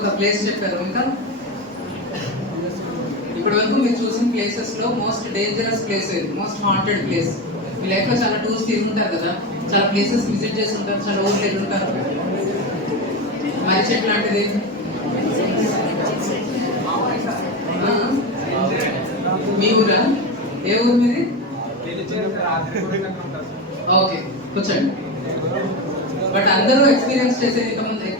ఒక ప్లేస్ చెప్పారు. ఇంకా ఇప్పటి వరకు మీరు చూసిన ప్లేసెస్ లో most dangerous place, most haunted place. మీ లైఫ్ లో చాలా టూర్స్ తిరుగుంటారు కదా, చాలా ప్లేసెస్ విజిట్ చేసి ఉంటారు, చాలా ఊర్లు వెళ్ళి ఉంటారు. మరి చెట్టు లాంటిది మీ ఊరా? ఏ ఊరు మీది? ఓకే, కూర్చోండి. బట్ అందరూ ఎక్స్పీరియన్స్ చేసేది,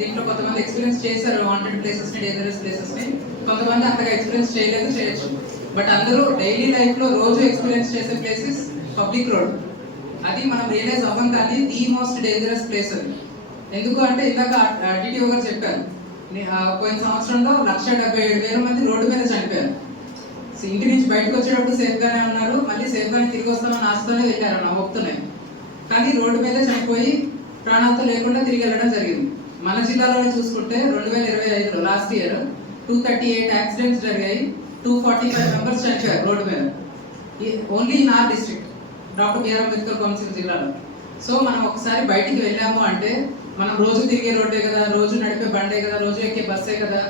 దీంట్లో కొంతమంది ఎక్స్పీరియన్స్ చేశారు వాంటెడ్ ప్లేసెస్ ని, డేంజరస్ ప్లేసెస్ ని. కొంతమంది అంతగా ఎక్స్పీరియన్స్ చేయలేదు, చేయొచ్చు. బట్ అందరూ డైలీ లైఫ్ లో రోజు ఎక్స్పీరియన్స్ చేసే ప్లేసెస్ పబ్లిక్ రోడ్. అది మనం రియలైజ్ అవ్వం, కానీ ది మోస్ట్ డేంజరస్ ప్లేస్ అది. ఎందుకు అంటే ఇందాక డిటిఓ గారు చెప్పారు, పోయిన సంవత్సరంలో 1,77,000 మంది రోడ్డు మీద చనిపోయారు. ఇంటి నుంచి బయటకు వచ్చేటప్పుడు సేఫ్ గానే ఉన్నారు, మళ్ళీ సేఫ్ గానే తిరిగి వస్తామని ఆశతోనే వెళ్ళారు, నా ఒప్పుతున్నాయి. కానీ రోడ్డు మీద చనిపోయి ప్రాణాలతో లేకుండా తిరిగి వెళ్ళడం జరిగింది. మన జిల్లాలోనే చూసుకుంటే 2025లో లాస్ట్ ఇయర్ 238 యాక్సిడెంట్స్ జరిగాయి, 245 మెంబర్స్ చనిపోయారు రోడ్డు మీద, only in our district, doctor B R Ambedkar Konaseema జిల్లాలో. సో మనం ఒకసారి బయటికి వెళ్ళాము అంటే మనం రోజు తిరిగే రోడ్డే కదా, రోజు నడిపే బండే కదా, రోజు ఎక్కే బస్సే కదా,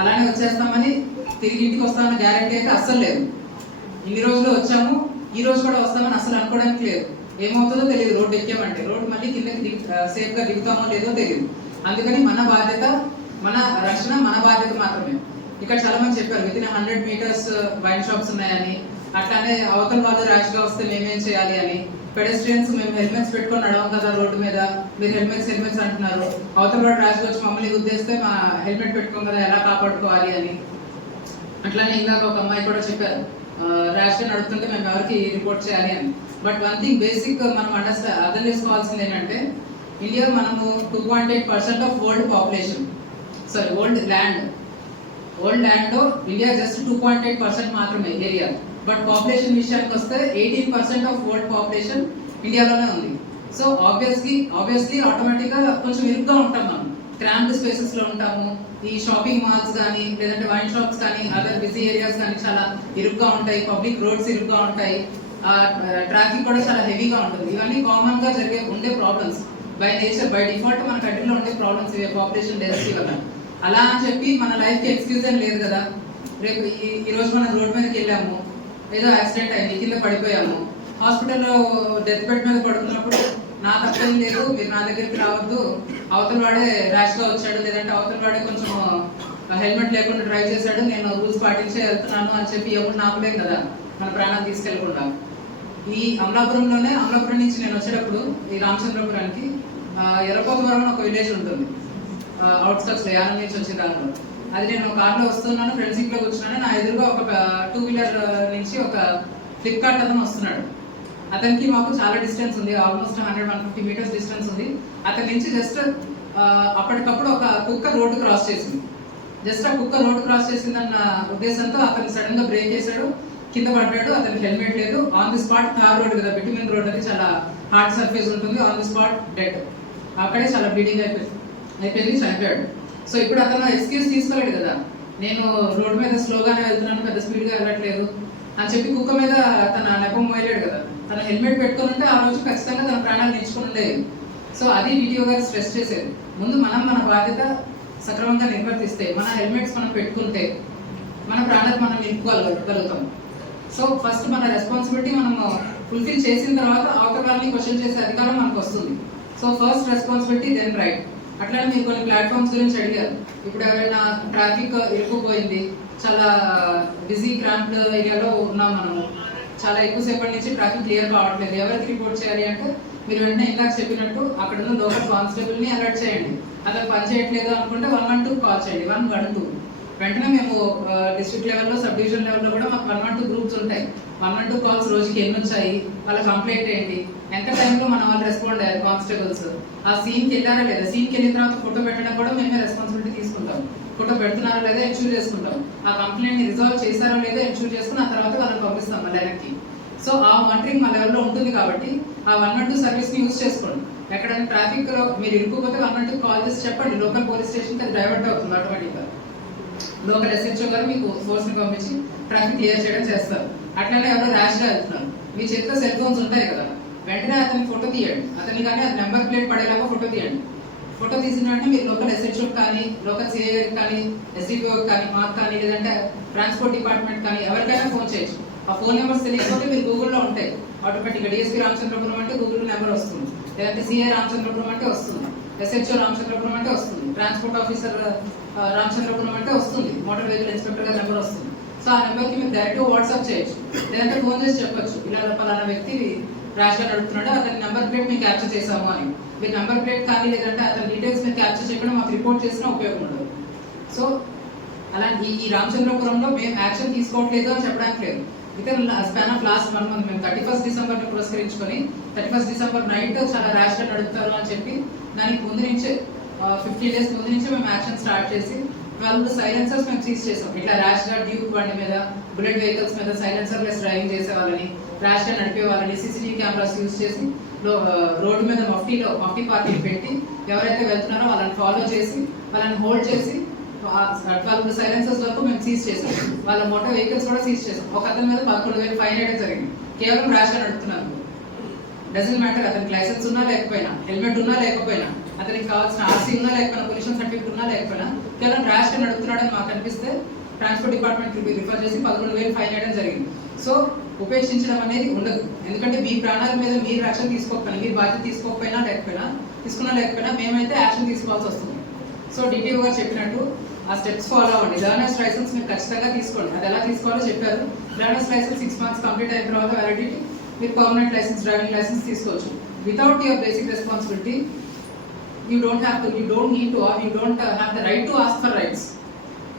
అలానే వచ్చేస్తామని తిరిగి ఇంటికి వస్తామని గ్యారెంటీ అయితే అస్సలు లేదు. ఇన్ని రోజులు వచ్చాము, ఈ రోజు కూడా వస్తామని అసలు అనుకోవడానికి లేదు. ఏమవుతుందో తెలియదు, రోడ్డు ఎక్కామంటే రోడ్డు మళ్ళీ కిందకి సేఫ్ గా దిగుతామో లేదో తెలియదు. అందుకని మన బాధ్యత, మన రక్షణ మన బాధ్యత మాత్రమే. ఇక్కడ చాలా మంది చెప్పారు within 100 meters wine shops ఉన్నాయని, అట్లానే అవతల వాళ్ళు ర్యాష్ గా వస్తే మేమేం చేయాలి అని. పెడెస్ట్రియన్స్ మేము హెల్మెట్స్ పెట్టుకొని నడవం కదా రోడ్డు మీద, మీరు హెల్మెట్స్ అంటున్నారు, అవతల వాడు ర్యాష్ గా వచ్చి మమ్మల్ని గుద్దేస్తే మా హెల్మెట్ పెట్టుకోం కదా, ఎలా కాపాడుకోవాలి అని. అట్లానే ఇందాక ఒక అమ్మాయి కూడా చెప్పారు, ర్యాష్ గా నడుపుతుంటే మేము ఎవరికి రిపోర్ట్ చేయాలి అని. బట్ వన్ థింగ్ బేసిక్ మనం అర్థం చేసుకోవాల్సింది ఏంటంటే, ఇండియా మనము 2.8% of world population, sorry world land లో ఇండియా జస్ట్ 2.8% మాత్రమే ఏరియా. బట్ పాపులేషన్ విషయానికి వస్తే 18% ఆఫ్ వరల్డ్ పాపులేషన్ ఇండియాలోనే ఉంది. సో ఆబ్వియస్లీ ఆటోమేటిక్ గా కొంచెం ఇరుగ్గా ఉంటాం మనం, క్రాంప్డ్ స్పేసెస్ లో ఉంటాము. ఈ షాపింగ్ మాల్స్ కానీ, లేదంటే వైన్ షాప్స్ కానీ, అదర్ బిజీ ఏరియాస్ కానీ చాలా ఇరుగ్గా ఉంటాయి, పబ్లిక్ రోడ్స్ ఇరుగ్గా ఉంటాయి, ట్రాఫిక్ కూడా చాలా హెవీగా ఉంటుంది. ఇవన్నీ కామన్ గా ఉండే problems by nature, by default మన కంట్రీలో ఉండే ప్రాబ్లమ్స్ ఇవే, పాపులేషన్ డెన్సిటీ వల్ల. అలా అని చెప్పి మన లైఫ్ కి ఎక్స్క్యూజ్ అని లేదు కదా. రేపు ఈ రోజు మనం రోడ్ మీదకి వెళ్ళాము, ఏదో యాక్సిడెంట్ అయింది, కింద పడిపోయాము, హాస్పిటల్లో డెత్ బెడ్ మీద పడుతున్నప్పుడు నా తప్పేం లేదు, మీరు నా దగ్గరికి రావద్దు, అవతల వాడే ర్యాష్ గా వచ్చాడు, లేదంటే అవతల వాడే కొంచెం హెల్మెట్ లేకుండా డ్రైవ్ చేశాడు, నేను రూల్స్ పాటించే వెళ్తున్నాను అని చెప్పి ఎవరు నాపలేం కదా మన ప్రాణాలు తీసుకెళ్లకుండా. ఈ అమలాపురం నుంచి నేను వచ్చేటప్పుడు ఈ రామచంద్రపురానికి ఎర్రపోతవరం ఒక విలేజ్ ఉంటుంది, అవుట్స్కట్స్ లో యానం నుంచి వచ్చే దారిలో. అది నేను కార్లో వస్తున్నాను, ఫ్రెండ్ సీట్ లో కూర్చున్నాను, నా ఎదురుగా ఒక 2 వీలర్ నుంచి ఒక ఫ్లిప్కార్ట్ అతను వస్తున్నాడు. అతనికి మాకు చాలా డిస్టెన్స్ ఉంది, ఆల్మోస్ట్ 100-150 మీటర్స్ డిస్టెన్స్ ఉంది. అతని నుంచి జస్ట్ అప్పటికప్పుడు ఒక కుక్క రోడ్డు క్రాస్ చేసింది. జస్ట్ ఆ కుక్క రోడ్డు క్రాస్ చేసిందన్న ఉద్దేశంతో అతను సడన్ గా బ్రేక్ చేశాడు, కింద పడ్డాడు. అతనికి హెల్మెట్ లేదు. On the spot, tar road కదా, బిట్యూమిన్ రోడ్, అది చాలా హార్డ్ సర్ఫేస్ ఉంటుంది. ఆన్ ది స్పాట్ డెడ్, అక్కడే చాలా బ్లీడింగ్ అయిపోయింది, చనిపోయాడు. సో ఇప్పుడు అతను ఎక్స్క్యూజ్ తీసుకోలేడు కదా, నేను రోడ్ మీద స్లోగానే వెళ్తున్నాను, పెద్ద స్పీడ్ గా వెళ్ళట్లేదు అని చెప్పి కుక్క మీద తన నెపం మోయలేడు కదా. తన హెల్మెట్ పెట్టుకుని ఉంటే ఆ రోజు ఖచ్చితంగా తన ప్రాణాలు నిలుచుకుని ఉండేది. సో అది వీడియో గారు స్ట్రెస్ చేసేది. ముందు మనం మన బాధ్యత సక్రమంగా నిర్వర్తిస్తే, మన హెల్మెట్స్ మనం పెట్టుకుంటే మన ప్రాణాలు మనం నిలుపుకోగలుగుతాం. సో ఫస్ట్ మన రెస్పాన్సిబిలిటీ మనం ఫుల్ఫిల్ చేసిన తర్వాత అవతల వాళ్ళని క్వశ్చన్ చేసే అధికారం మనకు వస్తుంది. So first responsibility, then right. అట్లానే మీరు కొన్ని ప్లాట్ఫామ్స్ గురించి అడిగారు. ఇప్పుడు ఎవరైనా ట్రాఫిక్ ఇరుక్కుపోయింది, చాలా బిజీ క్రాంప్డ్ ఏరియాలో ఉన్నాం మనము, చాలా ఎక్కువసేపటి నుంచి ట్రాఫిక్ క్లియర్ కావట్లేదు, ఎవరికి రిపోర్ట్ చేయాలి అంటే మీరు వెంటనే ఇందాక చెప్పినట్టు అక్కడ ఉన్న లోకల్ కానిస్టేబుల్ ని అలర్ట్ చేయండి. అతను పని చేయట్లేదు అనుకుంటే 112 కాల్ చేయండి, 112. వెంటనే మేము డిస్ట్రిక్ట్ లెవెల్లో, సబ్ డివిజన్ లెవెల్లో కూడా మాకు 112 గ్రూప్స్ ఉంటాయి. 112 కాల్స్ రోజుకి ఎన్ని వచ్చాయి, వాళ్ళ కంప్లైంట్ ఏంటి, ఎంత టైంలో మన వాళ్ళు రెస్పాండ్ అయ్యారు కానిస్టేబుల్స్, ఆ సీన్కి వెళ్ళారా లేదా, సీన్కి వెళ్ళిన తర్వాత ఫోటో పెట్టడం కూడా మేమే రెస్పాన్సిబిలిటీ తీసుకుంటాం. ఫోటో పెడుతున్నారో లేదా ఎన్షూర్ చేసుకుంటాం, ఆ కంప్లైంట్ ని రిజాల్వ్ చేశారో లేదా ఎన్షూర్ చేసుకుని ఆ తర్వాత వాళ్ళని పంపిస్తాం మళ్ళీ వెనక్కి. సో ఆ మానిటరింగ్ మా లెవెల్లో ఉంటుంది కాబట్టి ఆ 112 సర్వీస్ ని యూజ్ చేసుకోండి. ఎక్కడైనా ట్రాఫిక్ లో మీరు ఇరుక్కుపోతే 112 కాల్ చేసి చెప్పండి, లోకల్ పోలీస్ స్టేషన్ కి అది డైవర్ట్ అవుతుంది ఆటోమేటిక్ గా. లోకల్ ఎస్హెచ్ఓ గారు మీకు ఫోర్స్ ని పంపించి ట్రాఫిక్ క్లియర్ చేయడం చేస్తారు. అట్లనే ఎవరో ర్యాష్ గా వెళ్తున్నారు, మీ చేతిలో సెల్ ఫోన్స్ ఉంటాయి కదా, వెంటనే అతని ఫోటో తీయండి, అతని కానీ అది నెంబర్ ప్లేట్ పడేలాగా ఫోటో తీయండి. ఫోటో తీసిన వెంటనే మీరు లోకల్ ఎస్హెచ్ఓ కానీ లోకల్ సిఐ కానీ ఎస్డిపిఓ కానీ మాకు కానీ లేదంటే ట్రాన్స్పోర్ట్ డిపార్ట్మెంట్ కానీ ఎవరికైనా ఫోన్ చేయొచ్చు. ఆ ఫోన్ నెంబర్స్ తెలియకపోతే మీరు గూగుల్లో ఉంటాయి ఆటోమేటిక్గా. డిఎస్పీ రామచంద్రపురం అంటే గూగుల్ నెంబర్ వస్తుంది, లేదంటే సిఐ రామచంద్రపురం అంటే వస్తుంది, ఎస్హెచ్ఓ రామచంద్రపురం అంటే వస్తుంది, ట్రాన్స్పోర్ట్ ఆఫీసర్ రామచంద్రపురం అంటే వస్తుంది, మోటార్ వెహికల్ ఇన్స్పెక్టర్ గారి నెంబర్ వస్తుంది. సో ఆ నెంబర్కి మీరు డైరెక్ట్గా వాట్సాప్ చేయొచ్చు, లేదంటే ఫోన్ చేసి చెప్పొచ్చు ఇలా పలానా వ్యక్తి ర్యాష్గా నడుపుతున్నాడు, అతని నెంబర్ ప్లేట్ మేము క్యాప్చర్ చేసాము అని. మీరు నెంబర్ ప్లేట్ కానీ లేదంటే అతని డీటెయిల్స్ మీరు క్యాప్చర్ చేయకుండా మాకు రిపోర్ట్ చేసినా ఉపయోగం ఉండదు. సో అలా ఈ రామచంద్రపురంలో మేము యాక్షన్ తీసుకోవట్లేదు అని చెప్పడానికి లేదు. With span of last 1 month మేము 31st December పురస్కరించుకొని 31st December నైట్ చాలా ర్యాష్గా నడుపుతారు అని చెప్పి దానికి ముందు నుంచే 15 days ముందు నుంచే మేము యాక్షన్ స్టార్ట్ చేసి 12 సైలెన్సర్స్ మేము సీజ్ చేసాం. ఇట్లా ర్యాష్గా డ్యూక్ బండి మీద బుల్లెట్ వెహికల్స్ మీద సైలెన్సర్లెస్ డ్రైవింగ్ చేసే వాళ్ళని, ర్యాష్గా నడిపే వాళ్ళని సీసీటీవీ కెమెరాస్ యూజ్ చేసి రోడ్డు మీద మఫ్టీ పార్టీలు పెట్టి ఎవరైతే వెళ్తున్నారో వాళ్ళని ఫాలో చేసి వాళ్ళని హోల్డ్ చేసి 12 సైలెన్సర్స్ వరకు మేము సీజ్ చేసాం. వాళ్ళ మోటార్ వెహికల్స్ కూడా సీజ్ చేసాం. ఒక అతని మీద 11,000 ఫైన్ వేయడం జరిగింది, కేవలం ర్యాష్గా నడుపుతున్నారు. డజన్ మ్యాటర్ అతనికి లైసెన్స్ ఉన్నా లేకపోయినా, హెల్మెట్ ఉన్నా లేకపోయినా, అతనికి కావాల్సిన ఆర్సీ ఉన్నా లేకపోయినా, పొల్యూషన్ సర్టిఫికేట్ ఉన్నా లేకపోయినా, కేవలం ర్యాష్గా నడుపుతున్నాడని మాకు అనిపిస్తే ట్రాన్స్పోర్ట్ డిపార్ట్మెంట్ రిఫర్ చేసి 11,000 ఫైన్ వేయడం జరిగింది. సో ఉపేక్షించడం అనేది ఉండదు, ఎందుకంటే మీ ప్రాణాల మీద మీరు యాక్షన్ తీసుకోకపోయినా, మీరు బాధ్యత తీసుకోకపోయినా లేకపోయినా మేమైతే యాక్షన్ తీసుకోవాల్సి వస్తుంది. సో డిటిఓ గారు చెప్పినట్టు ఆ స్టెప్స్ ఫాలో అవ్వండి. లర్నర్స్ లైసెన్స్ మీరు ఖచ్చితంగా తీసుకోండి. అది ఎలా తీసుకోవాలో చెప్పారు. లర్నర్స్ లైసెన్స్ 6 months కంప్లీట్ అయిన తర్వాత వ్యాలిడిటీ మీరు పర్మనెంట్ లైసెన్స్, డ్రైవింగ్ లైసెన్స్ తీసుకోవచ్చు. Without your basic responsibility you don't need to, or you don't have the right to ask for rights.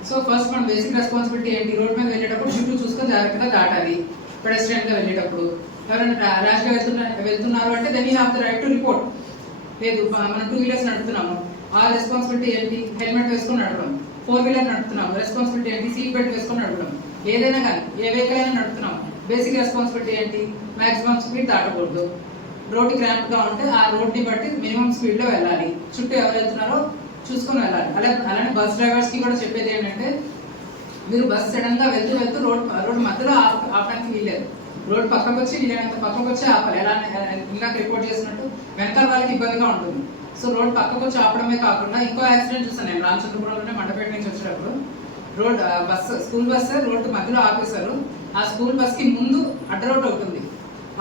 So first మన బేసిక్ రెస్పాన్సిబిలిటీ ఏంటి? Road మీద వెళ్ళేటప్పుడు చుట్టూ చూసుకొని జాగ్రత్తగా దాటాలి. పెడెస్ట్రియన్ గా వెళ్ళేటప్పుడు ఎవరైనా ర్యాష్గా వెళ్తున్నారు అంటే then you have the right to report. లేదు మనం 2 wheelers నడుపుతున్నాము, ఆ రెస్పాన్సిబిలిటీ ఏంటి? హెల్మెట్ వేసుకొని నడపడం. 4 wheeler నడుపుతున్నాము, రెస్పాన్సిబిలిటీ ఏంటి? సీట్ బెల్ట్ వేసుకొని నడపడం. ఏదైనా కానీ ఏ వెహికల్ అయినా నడుపుతున్నాము, బేసిక్ రెస్పాన్సిబిలిటీ ఏంటి? మాక్సిమం స్పీడ్ దాటకూడదు. రోడ్డు క్రాంప్ గా ఉంటే ఆ రోడ్ని బట్టి మినిమం స్పీడ్ లో వెళ్ళాలి. చుట్టూ ఎవరు వెళ్తున్నారో చూసుకొని వెళ్ళాలి. అలానే బస్ డ్రైవర్స్ కి కూడా చెప్పేది ఏంటంటే, మీరు బస్ సడన్ గా వెళ్తూ రోడ్ మధ్యలో ఆపడానికి వీల్లేదు. రోడ్ పక్కకు వచ్చి వీళ్ళంత పక్కకు వచ్చి ఆపాలి. ఎలా ఇందాక రిపోర్ట్ చేసినట్టు వెనకాల వాళ్ళకి ఇబ్బందిగా ఉంటుంది. సో రోడ్ పక్కకు వచ్చి ఆపడమే కాకుండా ఇంకో యాక్సిడెంట్ చూసాను నేను రామచంద్రపురంలోనే, మండపేట నుంచి వచ్చేటప్పుడు రోడ్ స్కూల్ బస్ రోడ్డు మధ్యలో ఆపేశారు. ఆ స్కూల్ బస్ కి ముందు అడ్డ రోడ్ అవుతుంది.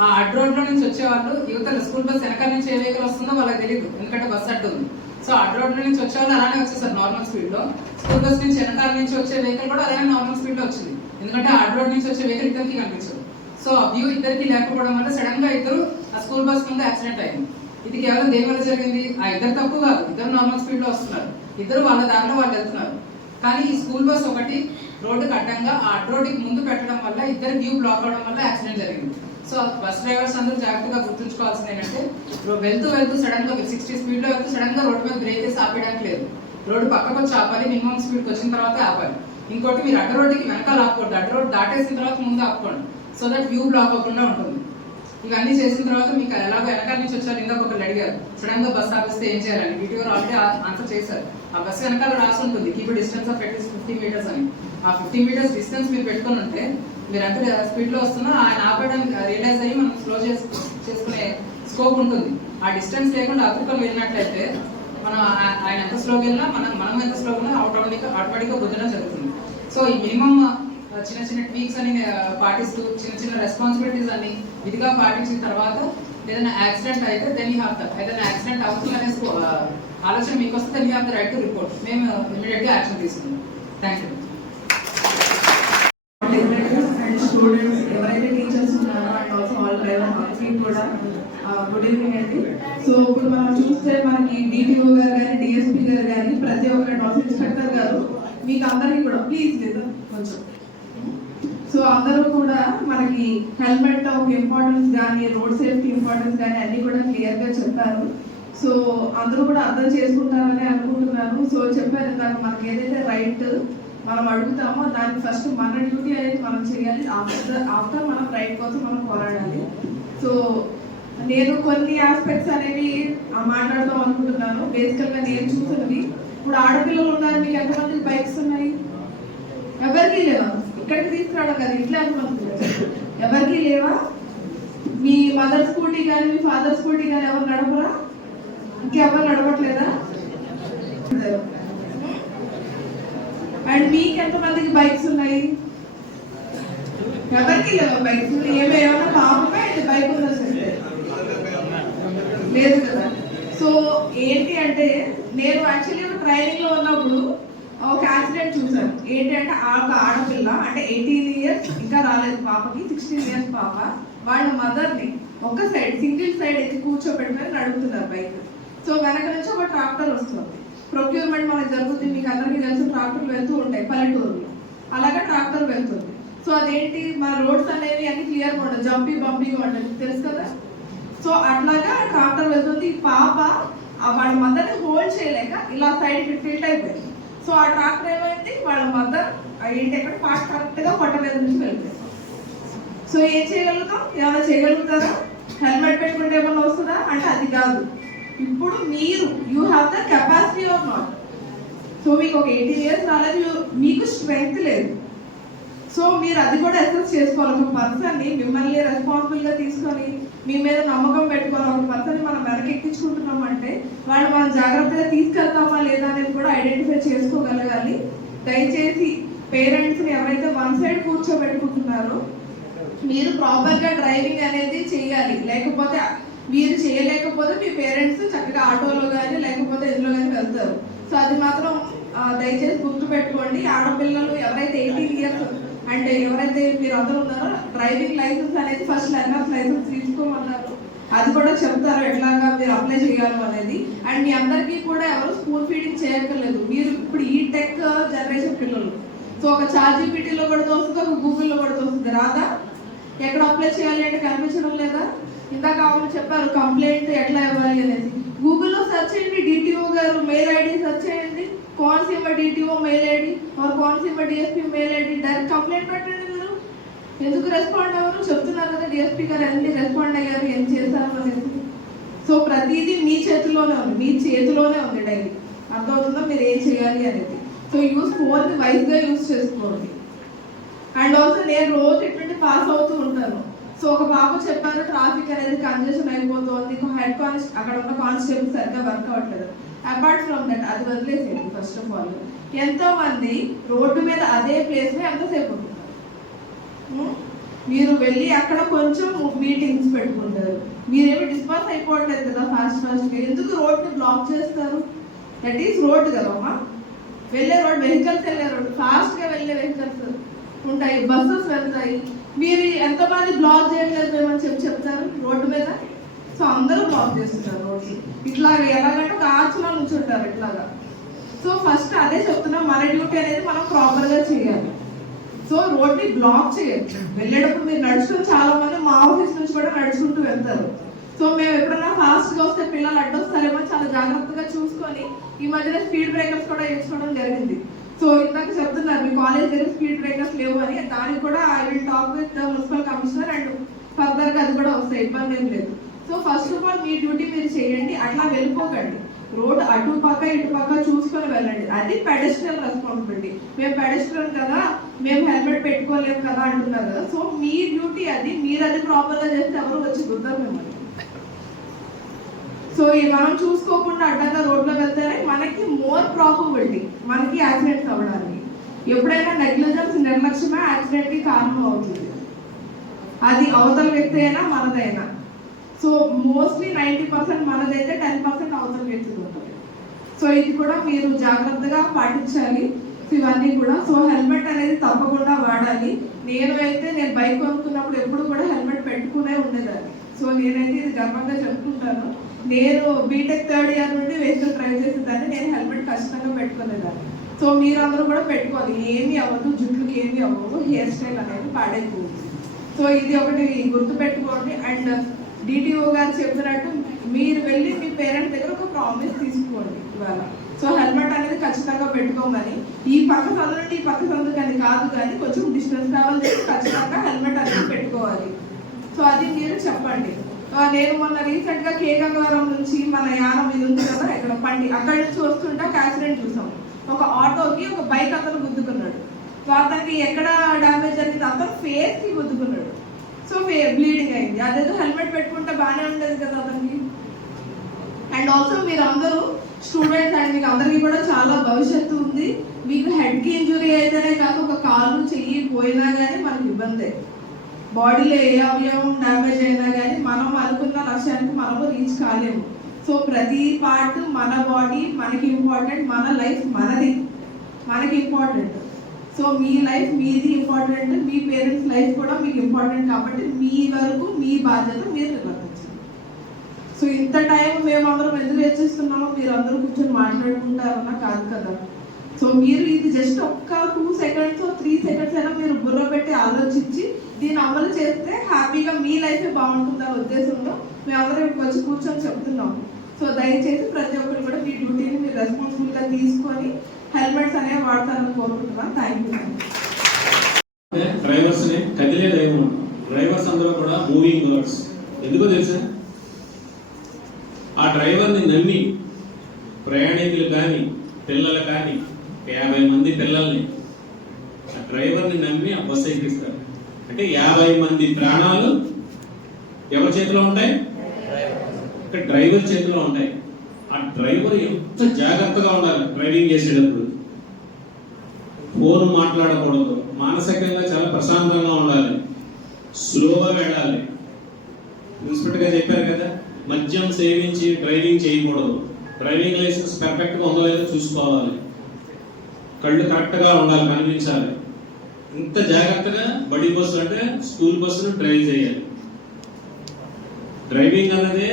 ఆ అడ్డ రోడ్ లో నుంచి వచ్చే వాళ్ళు యువతలు స్కూల్ బస్ వెనకాల నుంచి ఏ వెహికల్ వస్తుందో వాళ్ళకి తెలియదు, ఎందుకంటే బస్ అడ్డు ఉంది. సో అడ్డ రోడ్ నుంచి వచ్చే వాళ్ళు అలానే వచ్చేసారు నార్మల్ స్పీడ్ లో. స్కూల్ బస్ నుంచి వెనకాల నుంచి వచ్చే వెహికల్ కూడా అలానే నార్మల్ స్పీడ్ లో వచ్చింది, ఎందుకంటే ఆ అడ్డ రోడ్ నుంచి వచ్చే వెహికల్ ఇద్దరికి కనిపించదు. సో ఆ వ్యూ ఇద్దరికి లేకపోవడం వల్ల సడన్ గా ఇద్దరు ఆ స్కూల్ బస్ ముందు యాక్సిడెంట్ అయింది. ఇది కేవలం దేని వల్ల జరిగింది? ఆ ఇద్దరు తప్పు కాదు, ఇద్దరు నార్మల్ స్పీడ్ లో వస్తున్నారు, ఇద్దరు వాళ్ళ దారిలో వాళ్ళు వెళ్తున్నారు. కానీ ఈ స్కూల్ బస్ ఒకటి రోడ్డుకి అడ్డంగా ఆ అడ్డ రోడ్డుకి ముందు పెట్టడం వల్ల ఇద్దరు వ్యూ బ్లాక్ అవడం వల్ల యాక్సిడెంట్ జరిగింది. సో బస్ డ్రైవర్స్ అందరూ జాగ్రత్తగా గుర్తుంచుకోవాల్సింది ఏంటంటే, వెళ్తూ సడన్ గా 60 స్పీడ్ లో వెళ్తూ సడన్ గా రోడ్డు మీద బ్రేక్ వేసి ఆపేయడానికి లేదు. రోడ్డు పక్కకు వచ్చి ఆపాలి, మినిమం స్పీడ్కి వచ్చిన తర్వాత ఆపాలి. ఇంకోటి, మీరు అడ్డ రోడ్డుకి వెనకాల ఆపకూడదు, అడ్డ రోడ్ దాటేసిన తర్వాత ముందు ఆపుకోండి, సో దట్ వ్యూ బ్లాక్ అవ్వకుండా ఉంటుంది. ఇవన్నీ చేసిన తర్వాత మీకు ఎలాగో వెనకాల నుంచి వచ్చారు, ఇందాక ఒకళ్ళు అడిగారు సడన్ గా బస్ ఆపిస్తే ఏం చేయాలని. వీటిలో ఆల్రెడీ ఆన్సర్ చేశారు. ఆ బస్సు వెనకాల రాసి ఉంటుంది keep distance of at least 50 meters అని. ఆ 50 meters డిస్టెన్స్ మీరు పెట్టుకుని ఉంటే మీరు ఎంత స్పీడ్ లో వస్తున్నా ఆయన ఆపడానికి రియలైజ్ అయ్యి మనం స్లో చేసుకునే స్కోప్ ఉంటుంది. ఆ డిస్టెన్స్ లేకుండా అతుక్కొని వెళ్ళినట్లయితే మనం ఆయన ఎంత స్లోగా వెళ్ళినా మనం ఎంత స్లోగా ఉన్నా ఆటోమేటిక్గా గుద్దడం జరుగుతుంది. సో ఈ మినిమం చిన్న ట్వీక్స్ అని పాటిస్తూ చిన్న రెస్పాన్సిబిలిటీస్ అన్ని విధిగా పాటించిన తర్వాత ఏదైనా యాక్సిడెంట్ అయితే దెన్ యూ హ్యావ్ ఏదైనా యాక్సిడెంట్ అవుతుంది అనే ఆలోచన మీకు వస్తే then you have the right to report. మేము ఇమీడియట్ గా యాక్షన్ తీసుకుంటాం. Thank you. అండ్ స్టూడెంట్స్ ఎవరైతే టీచర్స్ ఉన్నారో అండ్ ఆల్సో ఆల్ డ్రైవర్ అందరికీ కూడా గుడ్ ఈవినింగ్ అండి. సో ఇప్పుడు మనం చూస్తే మనకి డిటిఓ గారు కానీ డిఎస్పీ గారు కానీ ప్రతి ఒక్కరు ఆల్సో ఇన్స్పెక్టర్ గారు మీకు అందరికీ కూడా ప్లీజ్ లేదు కొంచెం. సో అందరూ కూడా మనకి హెల్మెట్ ఒక ఇంపార్టెన్స్ కానీ రోడ్ సేఫ్టీ ఇంపార్టెన్స్ కానీ అన్ని కూడా క్లియర్గా చెప్పారు. సో అందరూ కూడా అర్థం చేసుకుంటారని అనుకుంటున్నాను. సో చెప్పారు ఇందాక మనకి ఏదైతే రైట్ మనం అడుగుతామో దానికి ఫస్ట్ మన డ్యూటీ అనేది మనం చేయాలి. ఆఫ్టర్ మనం రైట్ కోసం మనం పోరాడాలి. సో నేను కొన్ని ఆస్పెక్ట్స్ అనేవి మాట్లాడదాం అనుకుంటున్నాను. బేసికల్గా నేను చూసినవి, ఇప్పుడు ఆడపిల్లలు ఉన్నారు, మీకు ఎంతమందికి బైక్స్ ఉన్నాయి? ఎవరికి లేవా? ఇక్కడికి తీసుకురావడం కదా, ఇట్లా ఎంతమంది ఎవరికి లేవా? మీ మదర్ స్కూటీ కానీ మీ ఫాదర్ స్కూటీ కానీ ఎవరు నడపరా? ఇంకెవరు నడపట్లేదా? చెప్తారు. అండ్ మీకు ఎంతమందికి బైక్స్ ఉన్నాయి? ఎవరికి లేవు బైక్స్? ఏమైనా పాపమే బైక్ ఉందా లేదు కదా. సో ఏంటి అంటే నేను యాక్చువల్లీ ఒక ట్రైనింగ్ లో ఉన్నప్పుడు ఒక యాక్సిడెంట్ చూసాను. ఏంటి అంటే ఒక ఆడపిల్ల అంటే 18 ఇయర్స్ ఇంకా రాలేదు పాపకి, 16 ఇయర్స్ పాప, వాళ్ళ మదర్ని ఒక సైడ్ సింగిల్ సైడ్ ఎక్కి కూర్చోబెట్టుకొని నడుపుతున్నారు బైక్. సో వెనక నుంచి ఒక ట్రాక్టర్ వస్తుంది. ప్రొక్యూర్మెంట్ మనకు జరుగుతుంది, మీకు అందరికీ తెలుసు, ట్రాక్టర్లు వెళ్తూ ఉంటాయి పల్లెటూరులో, అలాగే ట్రాక్టర్ వెళ్తుంది. సో అదేంటి మన రోడ్స్ అనేవి అన్ని క్లియర్గా ఉండదు, జంపీ బంపీగా ఉంటుంది తెలుసు కదా. సో అట్లాగా ట్రాక్టర్ వెళ్తుంది. ఈ పాప వాళ్ళ మదర్ని హోల్డ్ చేయలేక ఇలా సైడ్ టిల్ట్ అయిపోయింది. సో ఆ ట్రాక్టర్ ఏమైంది, వాళ్ళ మదర్ ఏంటి ఎక్కడ పార్ట్ కరెక్ట్గా పొట్ట మీద నుంచి వెళ్ళిపోయింది. సో ఏం చేయగలుగుతాం? ఏమైనా చేయగలుగుతారా? హెల్మెట్ పెట్టుకుంటే ఏమన్నా వస్తుందా అంటే అది కాదు. ఇప్పుడు మీరు you have the capacity or not. So మీకు ఒక 18 ఇయర్స్ రాలేదు, మీకు స్ట్రెంగ్త్ లేదు. సో మీరు అది కూడా అసెస్ చేసుకోవాలి. ఒక పర్సన్ని మిమ్మల్ని రెస్పాన్సిబుల్గా తీసుకొని మీ మీద నమ్మకం పెట్టుకొని ఒక పర్సన్ని మనం వెనకెక్కించుకుంటున్నాం అంటే వాళ్ళు మనం జాగ్రత్తగా తీసుకెళ్తామా లేదా అనేది కూడా ఐడెంటిఫై చేసుకోగలగాలి. దయచేసి పేరెంట్స్ని ఎవరైతే వన్ సైడ్ కూర్చోబెట్టుకుంటున్నారో మీరు ప్రాపర్గా డ్రైవింగ్ అనేది చేయాలి. లేకపోతే మీరు చేయలేకపోతే మీ పేరెంట్స్ చక్కగా ఆటోలో కానీ లేకపోతే ఇందులో కానీ వెళ్తారు. సో అది మాత్రం దయచేసి గుర్తు పెట్టుకోండి. ఆడపిల్లలు ఎవరైతే 18 ఇయర్స్ అంటే ఎవరైతే మీరు అందరూ ఉన్నారో డ్రైవింగ్ లైసెన్స్ అనేది ఫస్ట్ లెర్నర్స్ లైసెన్స్ తీసుకోమన్నారు. అది కూడా చెప్తారు ఎట్లాగా మీరు అప్లై చేయాలి అనేది. అండ్ మీ అందరికీ కూడా ఎవరు స్కూల్ ఫీడింగ్ చేయక్కర్లేదు. మీరు ఇప్పుడు ఈ టెక్ జనరేషన్ పిల్లలు. సో ఒక ChatGPTలో కూడా వస్తుంది, ఒక గూగుల్లో కూడా వస్తుంది. రాదా? ఎక్కడ అప్లై చేయాలి అంటే కనిపించడం లేదా? ఇందాక వాళ్ళు చెప్పారు కంప్లైంట్ ఎట్లా ఇవ్వాలి అనేది. గూగుల్లో సెర్చ్ చేయండి, DTO గారు మెయిల్ ఐడి సెర్చ్ చేయండి, కోనసీమ DTO మెయిల్ ఐడి और Konaseema DSP mail ID, direct complaint పెట్టండి. మీరు ఎందుకు రెస్పాండ్ అవ్వరు? చెప్తున్నారు కదా DSP గారు ఎన్ని రెస్పాండ్ అయ్యారు, ఏం చేశారు అనేది. సో ప్రతిదీ మీ చేతిలోనే ఉంది, మీ చేతిలోనే ఉంది డైలీ. అర్థమవుతుందో మీరు ఏం చేయాలి అనేది. సో ఫోన్ని వైజ్గా యూజ్ చేసుకోండి. అండ్ ఆల్సో నేను రోజు ఇటువంటి పాస్ అవుతూ ఉంటాను. సో ఒక బాబు చెప్పారు ట్రాఫిక్ అనేది కంజెషన్ అయిపోతుంది, అక్కడ ఉన్న కానిస్టేబుల్ సరిగ్గా వర్క్ అవ్వట్లేదు. అపార్ట్ ఫ్రమ్ దట్ అది వదిలేసేది. ఫస్ట్ ఆఫ్ ఆల్ ఎంతో మంది రోడ్డు మీద అదే ప్లేస్ మీద ఎంతసేపు ఉంటున్నారు. మీరు వెళ్ళి అక్కడ కొంచెం మీటింగ్స్ పెట్టుకుంటారు, మీరేమి డిస్పాస్ అయిపోవట్లేదు కదా ఫాస్ట్గా. ఎందుకు రోడ్ని బ్లాక్ చేస్తారు? దట్ ఈస్ రోడ్ కదమ్మా, వెళ్ళే రోడ్, వెహికల్స్ వెళ్ళే రోడ్, ఫాస్ట్గా వెళ్ళే వెహికల్స్ ఉంటాయి, బస్సెస్ వెళ్తాయి. మీరు ఎంతమంది బ్లాక్ చేయలేదు అని చెప్తారు రోడ్డు మీద. సో అందరూ బ్లాక్ చేస్తున్నారు రోడ్డు. ఇట్లాగా ఎలాగంటే ఒక ఆర్చ్లో నుంచుంటారు ఇట్లాగా. సో ఫస్ట్ అదే చెప్తున్నాం, మన డ్యూటీ అనేది మనం ప్రాపర్గా చేయాలి. సో రోడ్ని బ్లాక్ చేయొచ్చు. వెళ్ళేటప్పుడు మీరు నడుచుకుని చాలా మంది మా ఆఫీస్ నుంచి కూడా నడుచుకుంటూ వెళ్తారు. సో మేము ఎప్పుడైనా ఫాస్ట్గా వస్తే పిల్లలు అడ్డొస్తారేమో చాలా జాగ్రత్తగా చూసుకొని ఈ మధ్యన స్పీడ్ బ్రేకర్స్ కూడా వేసుకోవడం జరిగింది. సో ఇందాక చెప్తున్నారు మీ కాలేజ్ దగ్గర స్పీడ్ బ్రేకర్స్ లేవు అని. దానికి కూడా I will talk with municipal commissioner and ఫర్దర్గా అది కూడా వస్తాయి, ఇబ్బంది ఏం లేదు. So first of all me duty మీరు చేయండి, అట్లా వెళ్ళిపోకండి. రోడ్ అటు పక్క ఇటు పక్క చూసుకొని వెళ్ళండి. అది పెడెస్ట్రియల్ రెస్పాన్సిబిలిటీ. మేము పెడెస్ట్రియల్ కదా, మేము హెల్మెట్ పెట్టుకోలేము కదా అంటున్నారు కదా. సో మీ డ్యూటీ అది, మీరు అది ప్రాపర్గా చేస్తే ఎవరు వచ్చి గుర్తారు మిమ్మల్ని. సో మనం చూసుకోకుండా అడ్డంగా రోడ్లో వెళ్తేనే మనకి మోర్ ప్రాబబిలిటీ మనకి యాక్సిడెంట్స్ అవ్వడానికి. ఎప్పుడైనా నెగ్లిజెన్స్, నిర్లక్ష్యమే యాక్సిడెంట్కి కారణం అవుతుంది. అది అవతల వ్యక్తి అయినా మనదైనా. సో మోస్ట్లీ 90% మనదైతే 10% అవతల వ్యక్తికి ఉంటుంది. సో ఇది కూడా మీరు జాగ్రత్తగా పాటించాలి ఇవన్నీ కూడా. సో హెల్మెట్ అనేది తప్పకుండా వాడాలి. నేను బైక్ కొనుక్కున్నప్పుడు ఎప్పుడు కూడా హెల్మెట్ పెట్టుకునే ఉండేదాన్ని. సో నేనైతే ఇది గర్వంగా చెప్పుకుంటాను. నేను బీటెక్ 3rd ఇయర్ నుండి వెహికల్ డ్రైవ్ చేసేదాన్ని, నేను హెల్మెట్ ఖచ్చితంగా పెట్టుకునేదాన్ని. సో మీరందరూ కూడా పెట్టుకోవాలి. ఏమీ అవ్వదు, జుట్టుకి ఏమీ అవ్వదు, హెయిర్ స్టైల్ అనేది పాడైపోతుంది. సో ఇది ఒకటి గుర్తు పెట్టుకోండి. అండ్ DTO గారు చెప్పినట్టు మీరు వెళ్ళి మీ పేరెంట్స్ దగ్గర ఒక ప్రామిస్ తీసుకోండి ఇవాళ. సో హెల్మెట్ అనేది ఖచ్చితంగా పెట్టుకోమని. ఈ పక్క సందు నుండి ఈ పక్క సందు కానీ కాదు, కానీ కొంచెం డిస్టెన్స్ ట్రావెల్ చేసి ఖచ్చితంగా హెల్మెట్ అనేది పెట్టుకోవాలి. సో అది మీరు చెప్పండి. నేను మొన్న రీసెంట్గా గంగవరం నుంచి మన యానం ఇది ఉంది కదా ఇక్కడ పండి, అక్కడి నుంచి వస్తుంటే ఒక యాక్సిడెంట్ చూసాం. ఒక ఆటోకి ఒక బైక్ అతను గుద్దుకున్నాడు. సో అతనికి ఎక్కడ డ్యామేజ్ జరిగింది, అతను ఫేస్కి గుద్దుకున్నాడు. సో బ్లీడింగ్ అయింది. అదేదో హెల్మెట్ పెట్టుకుంటే బాగానే ఉండేది కదా అతనికి. అండ్ ఆల్సో మీరు అందరూ స్టూడెంట్స్ అండ్ మీకు అందరికీ కూడా చాలా భవిష్యత్తు ఉంది. మీకు హెడ్కి ఇంజురీ అయితేనే కాదు, ఒక కాలు చెయ్యి పోయినా కానీ మనకి ఇబ్బందే. బాడీలో ఏ అవయవం డ్యామేజ్ అయినా కానీ మనం అనుకున్న లక్ష్యానికి మనము రీచ్ కాలేము. సో ప్రతి పార్ట్ మన బాడీ మనకి ఇంపార్టెంట్, మన లైఫ్ మనకి ఇంపార్టెంట్. సో మీ లైఫ్ మీది ఇంపార్టెంట్, మీ పేరెంట్స్ లైఫ్ కూడా మీకు ఇంపార్టెంట్. కాబట్టి మీ వరకు మీ బాధ్యత మీరు నిర్వర్తించాలి. సో ఇంత టైం మేము అందరం ఎందుకు వెచ్చిస్తున్నామో మీరు అందరూ కూర్చొని మాట్లాడుకుంటారన్నా కాదు కదా. సో మీరు ఇది జస్ట్ ఒక్క 2 seconds 3 seconds అయినా మీరు బుర్ర పెట్టి ఆలోచించి దీన్ని అమలు చేస్తే హ్యాపీగా మీ లైఫే బాగుంటుందనే ఉద్దేశంలో మేము అందరం ఇక్కడికి వచ్చి కూర్చొని చెప్తున్నాము. సో దయచేసి ప్రతి ఒక్కరు కూడా మీ డ్యూటీని మీరు రెస్పాన్సిబుల్గా తీసుకొని హెల్మెట్స్ అనేవి వాడతారని కోరుకుంటున్నాను. Thank you. డ్రైవర్స్ కదిలే దైవం. డ్రైవర్స్ అందరూ కూడా మూవింగ్ బర్డ్స్. ఎందుకో తెలుసా? ఆ డ్రైవర్ని నమ్మి ప్రయాణికులు కానీ పిల్లలు కానీ 50 మంది పిల్లల్ని ఆ డ్రైవర్ని నమ్మి ఆ బస్సు ఎక్కిస్తారు. అంటే 50 మంది ప్రాణాలు ఎవరి చేతిలో ఉంటాయి? ఇక్కడ డ్రైవర్ చేతిలో ఉంటాయి. ఆ డ్రైవర్ ఎంత జాగ్రత్తగా ఉండాలి డ్రైవింగ్ చేసేటప్పుడు. ఫోన్ మాట్లాడకూడదు, మానసికంగా చాలా ప్రశాంతంగా ఉండాలి, స్లోగా వెళ్ళాలి. ఇన్స్పెక్టర్ గా చెప్పారు కదా, మద్యం సేవించి డ్రైవింగ్ చేయకూడదు. డ్రైవింగ్ లైసెన్స్ పర్ఫెక్ట్ గా ఉందో లేదో చూసుకోవాలి, కళ్ళు కరెక్ట్ గా ఉండాలి, కనిపించాలి. ఇంత జాగ్రత్తగా బడి బస్సులు అంటే స్కూల్ బస్సులు డ్రైవ్ చేయాలి. డ్రైవింగ్ అన్నదే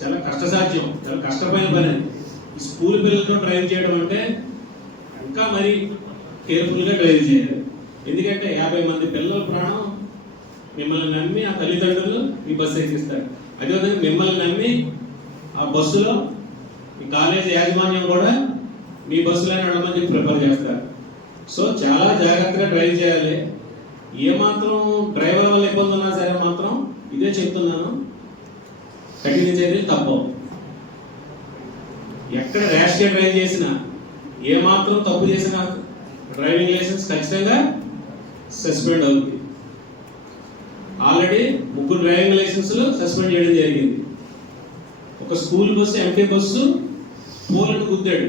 చాలా కష్టసాధ్యం, చాలా కష్టమైన పని. ఈ స్కూల్ పిల్లలతో డ్రైవ్ చేయడం అంటే ఇంకా మరి కేర్ఫుల్ గా డ్రైవ్ చేయాలి. ఎందుకంటే 50 మంది పిల్లల ప్రాణం మిమ్మల్ని నమ్మి ఆ తల్లిదండ్రులు ఈ బస్సు ఎక్కిస్తారు. అదేవిధంగా మిమ్మల్ని నమ్మి ఆ బస్సులో ఈ కాలేజీ యాజమాన్యం కూడా మీ బస్సులో నడమని చెప్పి ప్రిఫర్ చేస్తారు. సో చాలా జాగ్రత్తగా డ్రైవ్ చేయాలి. ఏమాత్రం డ్రైవర్ వల్ల ఇబ్బంది ఉన్నా సరే మాత్రం ఇదే చెప్తున్నాను, కఠిన చర్యలు తప్పవు. ఎక్కడ ర్యాష్గా డ్రైవ్ చేసినా, ఏమాత్రం తప్పు చేసినా డ్రైవింగ్ లైసెన్స్ ఖచ్చితంగా సస్పెండ్ అవుతుంది. ఆల్రెడీ 3 డ్రైవింగ్ లైసెన్సులు సస్పెండ్ చేయడం జరిగింది. ఒక స్కూల్ బస్సు ఎంటీ బస్సు పోలను గుద్దాడు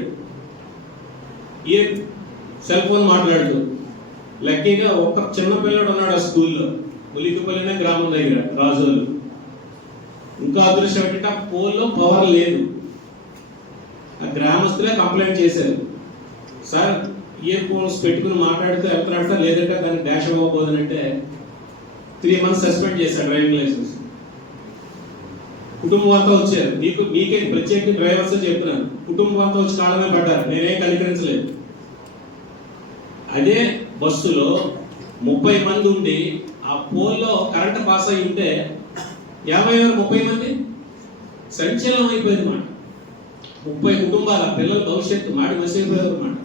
ఏ సెల్ ఫోన్ మాట్లాడుతూ. లక్కీగా ఒక చిన్న పిల్లడు ఉన్నాడు ఆ స్కూల్లో, ములికిపల్లిన గ్రామం దగ్గర రాజోలు. ఇంకా అదృష్టం ఏంటంటే ఆ పోల్లో పవర్ లేదు. ఆ గ్రామస్తులే కంప్లైంట్ చేశారు, సార్ ఇయర్ ఫోన్స్ పెట్టుకుని మాట్లాడుతూ వెళ్తున్నాడు సార్, లేదంటే దానికి డాష్ అవ్వబోదనంటే 3 months సస్పెండ్ చేశారు డ్రైవింగ్ లైసెన్స్. కుటుంబం అంతా వచ్చారు, మీకే ప్రత్యేక డ్రైవర్స్ చెప్తున్నాను, కుటుంబం అంతా వచ్చి కాళ్ళమే పడ్డారు, నేనేం కనికరించలేదు. అదే బస్సులో 30 మంది ఉండి ఆ పోల్లో కరెంట్ పాస్ అయి ఉంటే 30 మంది సంచలనం అయిపోయింది మాట. 30 కుటుంబాల పిల్లల భవిష్యత్తు మాడి మసిపోయారు అన్నమాట.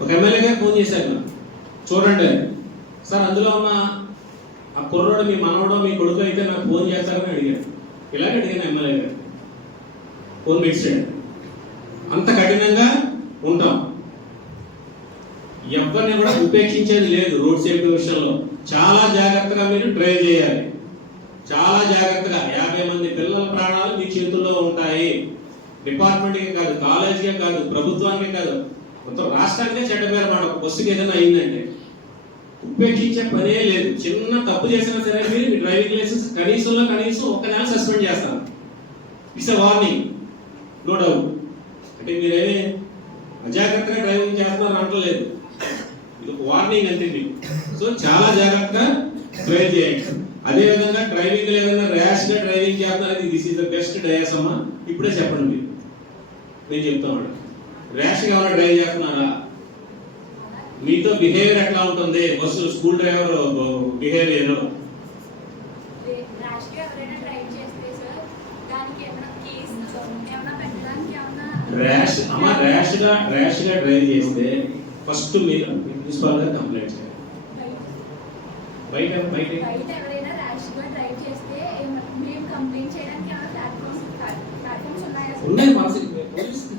ఒక ఎమ్మెల్యే గారు ఫోన్ చేశారు, చూడండి సార్ అందులో ఉన్న ఆ కుర్రోడు మీ మనవడో మీ కొడుకు అయితే నాకు ఫోన్ చేస్తారని అడిగారు. ఇలాగ అడిగాను ఎమ్మెల్యే గారు, ఫోన్ పెట్టాడు. అంత కఠినంగా ఉంటాం, ఎవరిని కూడా ఉపేక్షించేది లేదు. రోడ్ సేఫ్టీ విషయంలో చాలా జాగ్రత్తగా మీరు డ్రైవ్ చేయాలి. చాలా జాగ్రత్తగా 50 మంది పిల్లల ప్రాణాలు మీ చేతుల్లో ఉంటాయి. డిపార్ట్మెంట్కే కాదు, కాలేజీకే కాదు, ప్రభుత్వానికే కాదు, మొత్తం రాష్ట్రానికే చెడ్డ పేరు మాట. ఒక బస్సుకి ఏదైనా అయిందంటే ఉపేక్షించే పనే లేదు. చిన్న తప్పు చేసినా సరే మీరు మీ డ్రైవింగ్ లైసెన్స్ కనీసం 1 నెల సస్పెండ్ చేస్తాను. It's a warning, no doubt. అంటే మీరేమి అజాగ్రత్తగా డ్రైవింగ్ చేస్తున్నారు అంటలేదు, ఇది ఒక వార్నింగ్ అంతే మీకు. సో చాలా జాగ్రత్తగా డ్రైవ్ చేయండి. అదేవిధంగా డ్రైవింగ్ ఏదైనా ర్యాష్ గా డ్రైవింగ్ చేస్తున్నారు, this is the best dais అమ్మా. ఇప్పుడే చెప్పండి మీరు, నేను చెప్తాను. ర్యాష్ గా ఏమైనా డ్రైవ్ చేస్తున్నారా? మీతో బిహేవియర్ ఎట్లా ఉంటుంది? Bus school driver behaviour rash గా డ్రైవ్ చేస్తే ఫస్ట్ మీరు ప్రిన్సిపాల్ గా కంప్లైంట్ చేయాలి. బయట ఎవరైనా ర్యాష్ గా డ్రైవ్ చేస్తే మేము కంప్లైంట్ చేయడానికి ఏమైనా ప్లాట్ఫామ్స్ ఉన్నాయా? ఉన్నాయి,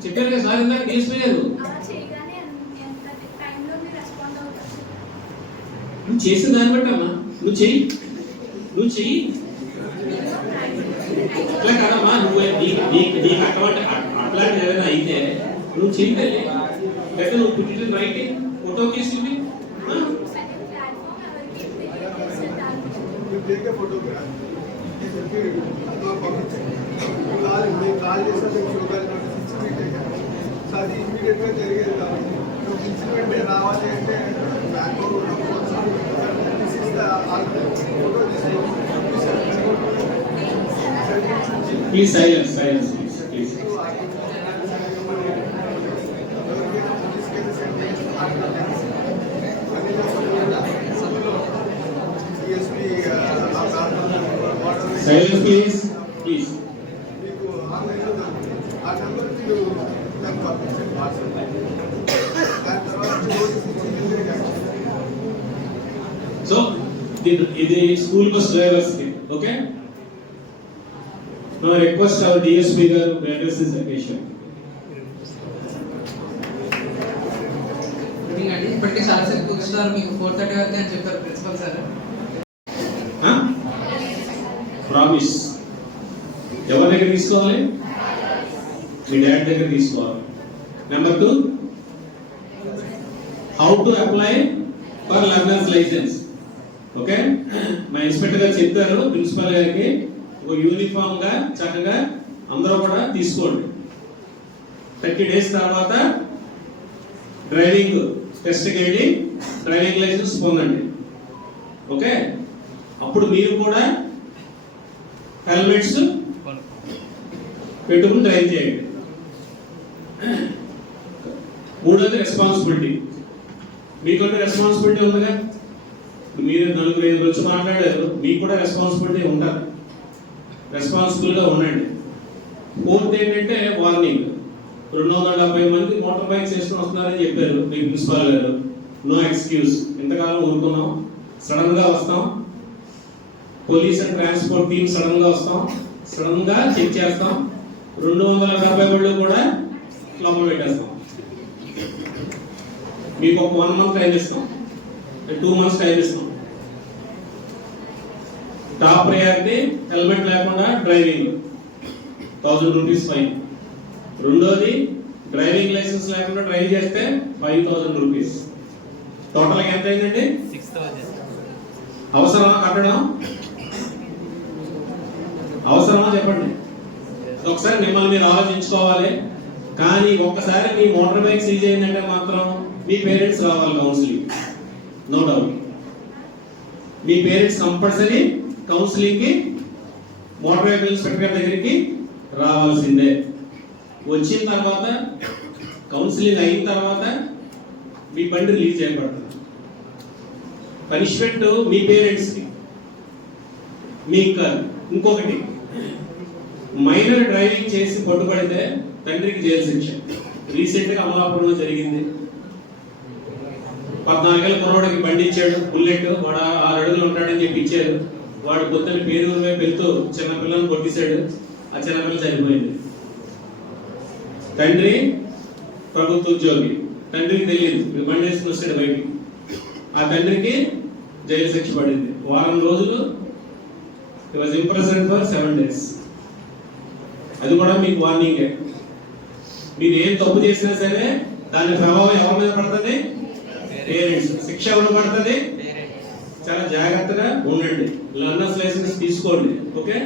చెప్పారు కదా సార్, ఇందాక తీసిపోయారు. అలా చేయగానే ఎంత టైంలో మీరు రెస్పాండ్ అవుతారు? నువ్వు చేసిన దాన్ని బట్టి అమ్మా, నువ్వు చెయ్యి. అట్లా కదమ్మా, నువ్వు నీకు అట్లాంటి ఏదైనా అయితే నువ్వు చెయ్యాలి. లేదా నువ్వు పుట్టిన రైటింగ్ ఫోటో తీసింది అది ఇమీడియట్ గా జరిగేది కాదు. ఇన్సిడెంట్ రావాలి అంటే please silence please. Silence please. మీకు ఆన్లైన్లో ఆ నెంబర్ మీరు నాకు పంపించండి వాట్సాప్. దాని తర్వాత సో ఇది స్కూల్ బస్ డ్రైవర్స్ కి. Okay, no request our DSP గారు అడ్రస్ దిస్ అకేషన్. అండి ఇప్పటికే చాలాసేపు కూర్చున్నారు, మీకు 4:30 వరకు అని చెప్పారు ప్రిన్సిపల్ సార్. ప్రామిస్ ఎవరి దగ్గర తీసుకోవాలి? మీ డాడ్ దగ్గర తీసుకోవాలి. Number 2, how to apply for learners licence. Okay, మా ఇన్స్పెక్టర్ గారు చెప్తారు ప్రిన్సిపల్ గారికి, ఒక యూనిఫామ్ గా చక్కగా అందరూ కూడా తీసుకోండి. 30 days తర్వాత డ్రైవింగ్ టెస్ట్కి వెళ్ళి డ్రైవింగ్ లైసెన్స్ పొందండి. ఓకే, అప్పుడు మీరు కూడా హెల్మెట్స్ పెట్టుకుని డ్రైవ్ చేయండి. 3వది రెస్పాన్సిబిలిటీ. మీకంటే రెస్పాన్సిబిలిటీ ఉందిగా, మీరు 4-5 వచ్చి మాట్లాడారు, మీకు కూడా రెస్పాన్సిబిలిటీ ఉంటారు. రెస్పాన్సిబుల్ గా ఉండండి. 4th ఏంటంటే వార్నింగ్. 270 మంది మోటార్ బైక్స్ వేసుకుని వస్తున్నారని చెప్పారు మీ ప్రిన్సిపాల్ గారు. No excuse. ఇంతకాలం ఊరుకున్నాం, సడన్ గా వస్తాం. Police and transport team sudden గా వస్తాం, సడన్ గా చెక్ చేస్తాం. 270 వాళ్ళు కూడా లోపల పెట్టేస్తాం. మీకు ఒక 1 month టైం ఇస్తాం, 2 months టైం ఇస్తాం. టాప్ ప్రయారిటీ హెల్మెట్ లేకుండా డ్రైవింగ్, 1000 రూపీస్ ఫైన్. 2వది డ్రైవింగ్ లైసెన్స్ లేకుండా డ్రైవ్ చేస్తే 5000 రూపీస్. టోటల్ ఎంత అయిందండి? 6000. అవసరమా కట్టడం? అవసరమా చెప్పండి. ఒకసారి మిమ్మల్ని మీరు ఆలోచించుకోవాలి. కానీ ఒక్కసారి మీ మోటార్ బైక్ సీజ్ అయిందంటే మాత్రం మీ పేరెంట్స్ రావాలి కౌన్సిలింగ్. నో డౌట్, మీ పేరెంట్స్ కంపల్సరీ కౌన్సిలింగ్ కి మోటార్ వెహికల్ ఇన్స్పెక్టర్ దగ్గరికి రావాల్సిందే. వచ్చిన తర్వాత కౌన్సిలింగ్ అయిన తర్వాత మీ బండి రిలీజ్ చేయబడుతుంది. పనిష్మెంట్ మీ పేరెంట్స్ కి, మీకు కాదు. ఇంకొకటి, మైనర్ డ్రైవింగ్ చేసి పట్టుబడితే తండ్రికి జైలు శిక్ష. రీసెంట్ గా అమలాపురంలో జరిగింది. 14 ఏళ్ళ కుర్రోడికి బండి ఇచ్చాడు, బుల్లెట్. వాడు 6 అడుగులు ఉంటాడని చెప్పి ఇచ్చాడు. వాడు పొద్దున్న పేరు వైపు వెళ్తూ చిన్న పిల్లల్ని కొట్టేశాడు. ఆ చిన్న పిల్ల చనిపోయింది. తండ్రి ప్రభుత్వ ఉద్యోగి, తండ్రికి తెలియదు, బండి వేసుకుని వస్తాడు బయటికి. ఆ తండ్రికి జైలు శిక్ష పడింది. వారం రోజులు he was imprisoned for 7 days. అది కూడా మీకు వార్నింగే. మీరు ఏం తప్పు చేసినా సరే దాని ప్రభావం ఎవరి మీద పడుతుంది? పేరెంట్స్. శిక్ష ఎవరు పడుతుంది? చాలా జాగ్రత్తగా ఉండండి. లర్నర్స్ లైసెన్స్ తీసుకోండి. ఓకే,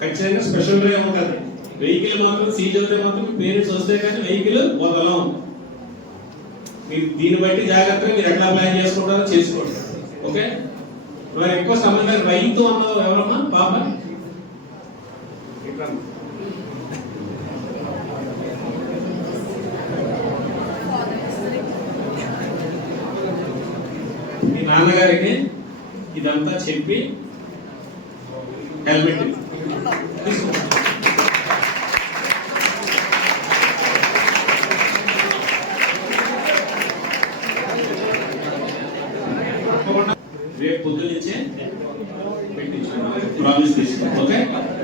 ఖచ్చితంగా స్పెషల్ డ్రైవ్ ఉంటుంది. వెహికల్ మాత్రం సీజ్ అవుతే మాత్రం పేరెంట్స్ వస్తే కానీ వెహికల్ వదలం. మీరు దీన్ని బట్టి జాగ్రత్తగా మీరు ఎట్లా ప్లాన్ చేసుకుంటారో చేసుకోండి. ఓకే, మరి ఎక్కువ సమయంగా రైతు అన్నది ఎవరమ్మా? పాప మీ నాన్నగారికి ఇదంతా చెప్పి హెల్మెట్ తీసుకో. రేపు పొద్దున్న నుంచే ప్రామిస్ తీసుకో. Okay,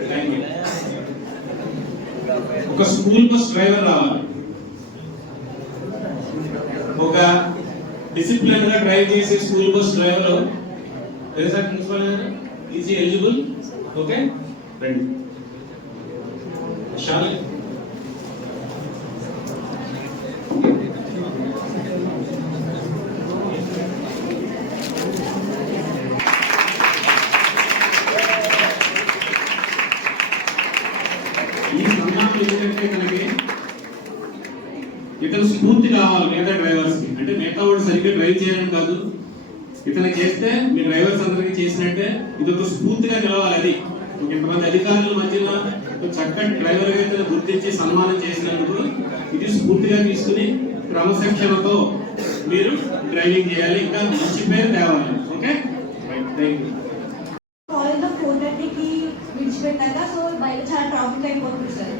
thank you. ఒక స్కూల్ బస్ డ్రైవర్ రావాలి. ఒక డిసిప్లిన్ గా డ్రైవ్ చేసే స్కూల్ బస్ డ్రైవర్ తెలుసా ప్రిన్సిపల్ గారు? Is eligible? ఓకే, రండి. చాలా ఈ సన్మానం ఎందుకంటే తనకి ఇతను స్ఫూర్తి కావాలి మిగతా డ్రైవర్స్ కి. అంటే మిగతా వాడు సరిగ్గా డ్రైవ్ చేయడం కాదు, ఇతను చేస్తే మీ డ్రైవర్స్ అందరికీ చేసినట్టే ఇది ఒక స్ఫూర్తిగా నిలవాలి. అది ఇంతమంది అధికారుల మధ్యలో చక్కటి డ్రైవర్ గా ఇతను గుర్తించి సన్మానం చేసినందుకు ఇది స్ఫూర్తిగా తీసుకుని క్రమశిక్షణతో మీరు డ్రైవింగ్ చేయాలి, ఇంకా మంచి పేరు తేవాలి. Okay, thank you. కాలేజ్లో 4:30కి విడిచిపెట్టాక సో బయట చాలా ట్రాఫిక్ అయిపోతుంది సార్.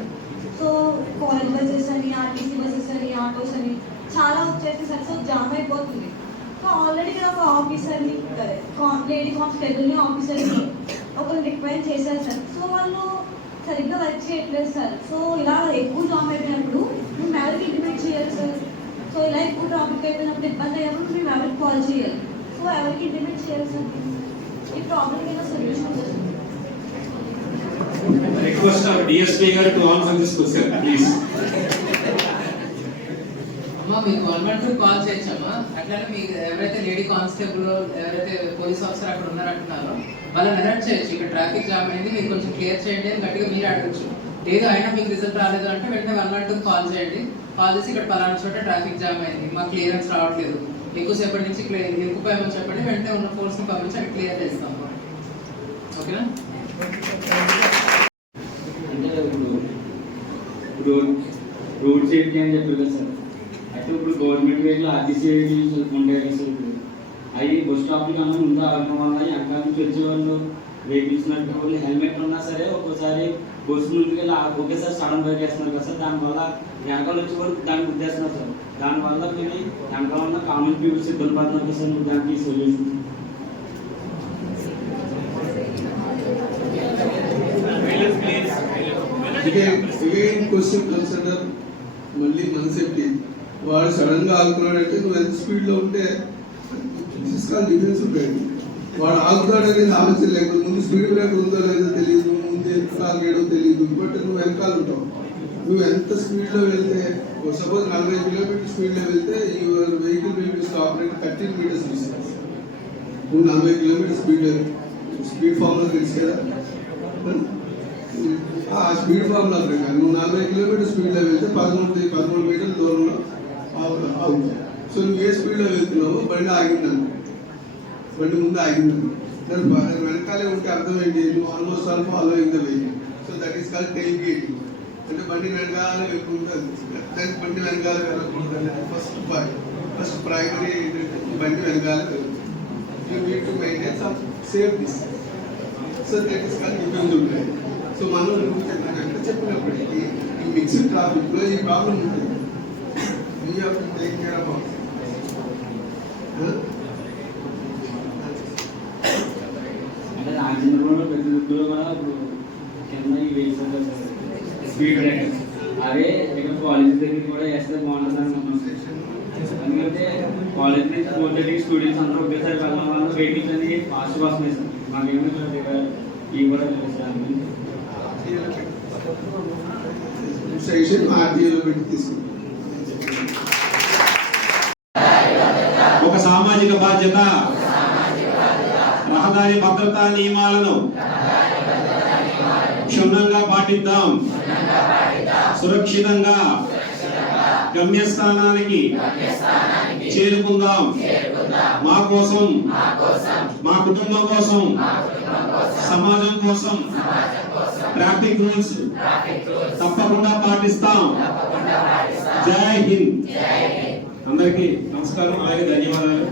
సో కాలేజ్ బస్సెస్ అని, ఆర్టీసీ బస్సెస్ అని, ఆటోస్ అని చాలా వచ్చేసి సార్. సో జామ్ అయిపోతుంది. సో ఆల్రెడీ నేను ఒక ఆఫీసర్ని, లేడీ కానిస్టేబుల్ని ఆఫీసర్ని ఒకరు రిక్వైర్ చేశారు సార్. సో వాళ్ళు సరిగ్గా వర్క్ చేయట్లేదు సార్. సో ఇలా ఎక్కువ జామ్ అయిపోయినప్పుడు మేము ఎవరికి ఇంటిమేట్ చేయాలి సార్? సో ఇలా ఎక్కువ ట్రాఫిక్ అయిపోయినప్పుడు ఇబ్బంది అయ్యేప్పుడు మేము ఎవరికి కాల్ చేయాలి? సో ఎవరికి ఇంటిమేట్ చేయాలి సార్? ఈ ప్రాబ్లం ఏదో సొల్యూషన్ ఉంటుంది. Request our DSP గారు to answer this question, please. అమ్మా మీ గవర్నమెంట్ కాల్ చేయొచ్చమ్మా. అట్లానే మీకు ఎవరైతే లేడీ కానిస్టేబుల్ ఎవరైతే పోలీస్ ఆఫీసర్ అక్కడ ఉన్నారంటున్నారో వాళ్ళని అలర్ట్ చేయొచ్చు. ఇక్కడ ట్రాఫిక్ జామ్ అయింది, మీరు కొంచెం క్లియర్ చేయండి అని గట్టిగా మీరు అడగచ్చు. లేదు అయినా మీకు రిజల్ట్ రాలేదు అంటే వెంటనే 112 కాల్ చేయండి. కాల్ చేసి ఇక్కడ పలానా చోట ట్రాఫిక్ జామ్ అయింది, మా క్లియరెన్స్ రావట్లేదు, ఎక్కువసేపటి నుంచి ఎక్కువమని చెప్పండి. వెంటనే ఉన్న ఫోర్స్ని పంపించి అక్కడ క్లియర్ చేస్తాం. ఓకేనా? రోడ్ సేఫ్టీ అని చెప్పారు కదా సార్. అయితే ఇప్పుడు గవర్నమెంట్ వెహికల్ ఆర్టీసీ వెహికల్స్ ఉంటాయి కదా సార్. ఇప్పుడు అవి బస్ స్టాప్లు కన్నా ముందు ఆగడం వల్ల వెనకాల నుంచి వచ్చేవాళ్ళు వెహికల్స్ నడిపే వాళ్ళు హెల్మెట్ ఉన్నా సరే ఒక్కోసారి బస్సు ముందుకు ఒకేసారి సడన్ బ్రేక్ వేస్తున్నారు కదా సార్. దానివల్ల వెనకాల వచ్చే వాళ్ళు దాన్ని గుద్దేస్తున్నారు సార్. దానివల్ల మీరు వెనకాల ఉన్న కామన్ పీపుల్స్ ఇబ్బంది పడుతున్నారు కదా సార్. దానికి సొల్యూషన్ again question consider మళ్ళీ మన సేఫ్టీ. వాడు సడన్ గా ఆగుతున్నాడంటే నువ్వు ఎంత స్పీడ్ లో ఉంటే డిఫెన్స్ ఉంటాయి. వాడు ఆగుతాడు అనేది ఆలోచన లేకపోతే ముందు స్పీడ్ బ్రేక్ ఉందో లేదో తెలియదు, ముందు ఎంత ఆగేడో తెలియదు, బట్ నువ్వు వెనకాల ఉంటావు. నువ్వు ఎంత స్పీడ్ లో వెళ్తే సపోజ్ 40 కిలోమీటర్ స్పీడ్ లో వెళ్తే your vehicle will be stop at 13 meters distance. నువ్వు 40 కిలోమీటర్ స్పీడ్ ఫామ్ లో తెలుసు కదా, ఆ స్పీడ్ ఫామ్ లో ప్రకారం నువ్వు 40 కిలోమీటర్ స్పీడ్ లో వెళ్తే 13 మీటర్ల దూరంలో అవుతావు. సో నువ్వు ఏ స్పీడ్ లో వెళ్తున్నావు, బండి ఆగిందని, బండి ముందు ఆగిందని, దాని వెనకాలే ఉంటే అర్థం ఏంటి? నువ్వు almost all following the vehicle. So that is called tail gating. అంటే బండి వెనకాల వెళ్తుంటుంది, దానికి బండి వెనకాల వెళ్ళకూడదు. ఫస్ట్ ప్రైమరీ ఏంటంటే బండి వెనకాల వెళ్తుంది. You need to maintain some safe distance. So that is called defence ఉంటాయి. సో మనం చెప్పినప్పటికీ ఈ మిక్స్డ్ ట్రాఫిక్ లో ఈ ప్రాబ్లం ఉంటుంది. You have to take care of it. అంటే రాజేంద్రలో ప్రతి ఊళ్ళో కూడా ఇప్పుడు కింద ఈ వెహికల్స్ స్పీడ్ బ్రేకర్స్ అవే ఇక్కడ కాలేజ్ దగ్గర కూడా వేస్తే బాగుంటుంది అనుకుంటున్నాం. ఎందుకంటే కాలేజ్ నుంచి 4:30 స్టూడెంట్స్ అందరూ ఒకేసారి వెళ్ళడం వల్ల వెహికల్స్ అనేది ఫాస్ట్ వస్తున్నాయి సార్. మాకేమో ఇవి కూడా సెక్షన్ ఆర్టీఓలో పెట్టి తీసుకుంటాం. ఒక సామాజిక బాధ్యత, రహదారి భద్రతా నియమాలను క్షుణ్ణంగా పాటిద్దాం, సురక్షితంగా గమ్యస్థానానికి చేరుకుందాం. మా కోసం, మా కుటుంబం కోసం, సమాజం కోసం ట్రాఫిక్ రూల్స్ తప్పకుండా పాటిస్తాం. జై హింద్. అందరికీ నమస్కారం, అలాగే ధన్యవాదాలు.